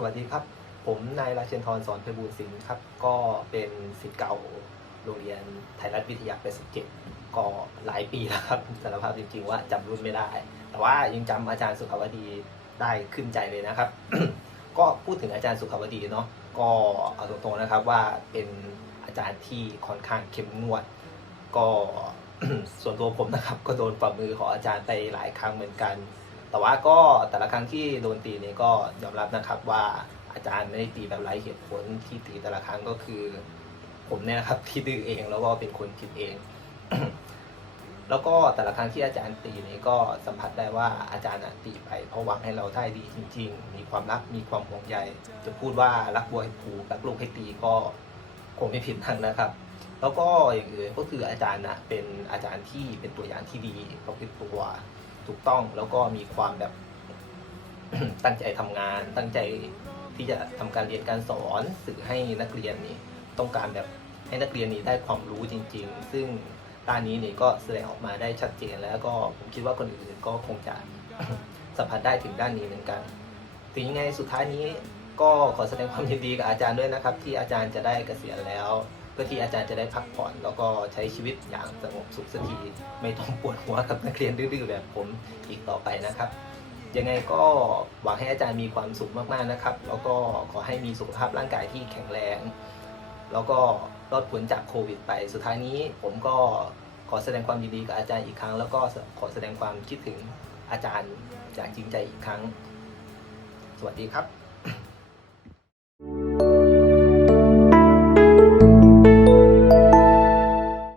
สวัสดีครับ ผมนายราเชนทรสอนเพบูลย์ศิลป์ครับ ก็เป็นศิษย์เก่าโรงเรียนไทยรัฐวิทยา87ก็หลายปีแล้วครับสารภาพจริง ๆ ว่าจำรุ่นไม่ได้ แต่ว่ายังจำอาจารย์สุขวดีได้ขึ้นใจเลยนะครับ ก็พูดถึงอาจารย์สุขวดีเนาะก็เอาตรงๆนะครับว่าเป็นอาจารย์ที่ค่อนข้างเข้มงวด ก็ส่วนตัวผมนะครับ ก็โดนฝ่ามือของอาจารย์ไปหลายครั้งเหมือนกัน แต่ว่าก็แต่ละครั้งที่โดนตีนี่ก็ยอมรับนะครับว่าอาจารย์ไม่ได้ตีแบบไร้เหตุผลที่ตีแต่ละครั้งก็คือ ผมเนี่ยนะครับที่ดื้อเองแล้วก็เป็นคนผิดเอง แล้วก็แต่ละครั้งที่อาจารย์ตีนี่ก็สัมผัสได้ว่าอาจารย์ตีไปเพราะหวังให้เราได้ดีจริง ๆ มีความรักมีความห่วงใยจะพูดว่ารักบัวให้ผูกรักลูกให้ตีก็คงไม่ผิดนักนะครับแล้วก็อย่างอื่นก็คืออาจารย์นะเป็นอาจารย์ที่เป็นตัวอย่างที่ดีประพฤติตัว ถูกต้องแล้วก็มีความแบบ ตั้งใจทำงาน ตั้งใจที่จะทำการเรียนการสอนสื่อให้นักเรียนนี่ต้องการแบบให้นักเรียนนี่ได้ความรู้จริง ๆ ซึ่งด้านนี้นี่ก็แสดงออกมาได้ชัดเจนแล้วก็ผมคิดว่าคนอื่นก็คงจะสัมผัสได้ถึงด้านนี้เหมือนกันถึงยังไงสุดท้ายนี้ก็ขอแสดงความยินดีกับอาจารย์ด้วยนะครับ ที่อาจารย์จะได้เกษียณแล้ว พื่อที่อาจารย์จะได้พักผ่อน แล้วก็ใช้ชีวิตอย่างสงบสุขสักทีไม่ต้องปวดหัวกับนักเรียนดื้อๆแบบผมอีกต่อไปนะครับยังไงก็หวังให้อาจารย์มีความสุขมากๆนะครับ แล้วก็ขอให้มีสุขภาพร่างกายที่แข็งแรง แล้วก็รอดพ้นจากโควิดไป สุดท้ายนี้ผมก็ขอแสดงความยินดีกับอาจารย์อีกครั้ง แล้วก็ขอแสดงความคิดถึงอาจารย์อย่างจริงใจอีกครั้ง สวัสดีครับ